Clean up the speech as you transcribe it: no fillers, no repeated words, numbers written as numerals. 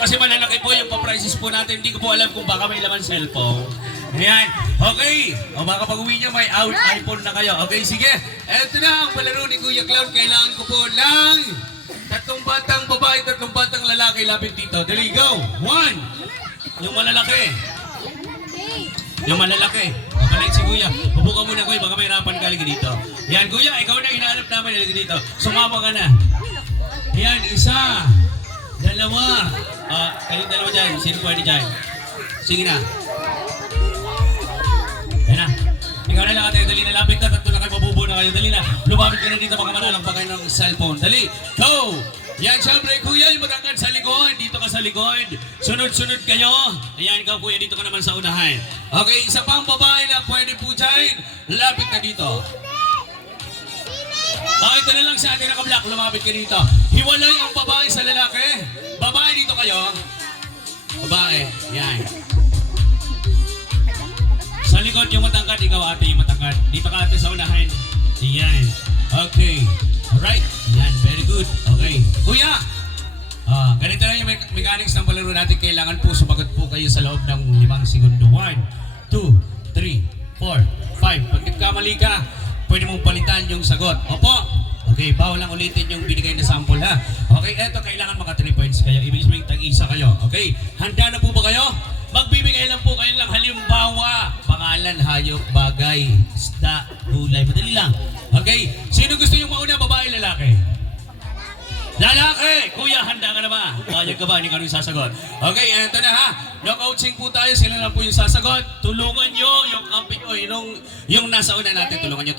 kasi malalaki po yung pa-prices po natin. Hindi ko po alam kung baka may laman cellphone. Ayan. Okay. O baka pag-uwi nyo may iPhone na kayo. Okay, sige. Eto na ang palaro ni Kuya Clown. Kailangan ko po ng 3 batang babae, 3 batang lalaki. Lapit dito. Dali, go. 1. Yung malalaki. Yung malalaki. Balik si Kuya. Pupuka muna, Kuya. Baka may hirapan ka. Halika dito. Yan, Kuya. Ikaw na hinahanap namin. Halika dito. Sumama ka na. Yan, 1. 2. Kayong dalawa dyan. Sino pwede dyan? Sige na. Yan na. Ikaw na lang ate. Dali na. Lapit na. 3 na kayo. Mabubuo na kayo. Dali na. Lumapit ka na dito. Baka manalang pa kayo ng cellphone. Dali. Go! Yan, syempre, Kuya, yung matangkad sa likod. Dito ka sa likod. Sunod-sunod kayo. Ayan, ikaw, Kuya, dito ka naman sa unahan. Okay, isa pang babae na pwede po dyan. Lapit na dito. Ito na lang sa atin naka-black. Lumapit ka dito. Hiwalay ang babae sa lalaki. Babae, dito kayo. Babae. Yan. Sa likod yung matangkad. Ikaw, ate, yung matangkad. Dito ka, ate, sa unahan. Yan. Okay. Alright. Yan. Very good. Okay. Kuya! Ganito na yung mechanics ng palaro natin. Kailangan po sumagot po kayo sa loob ng 5 segundo. 1, 2, 3, 4, 5. Pag nagkamali ka, pwede mong palitan yung sagot. Opo. Okay, bawal lang ulitin yung binigay na sample ha. Okay, eto kailangan maka 3 points kayo. Ibig sabihin tag-isa kayo. Okay, handa na po ba kayo? Magbibigay lang po kayo lang halimbawa. Pangalan, hayop, bagay, isda, gulay. Madali lang. Okay, sino gusto yung mauna? Babae, lalaki? Lalaki! Kuya, handa ka na ba? Kaya ka ba? Hindi ka rin sasagot. Okay, eto na ha. No coaching po tayo. Sila lang po yung sasagot. Tulungan nyo yung kampi, yung nasa una natin. Tulungan nyo to.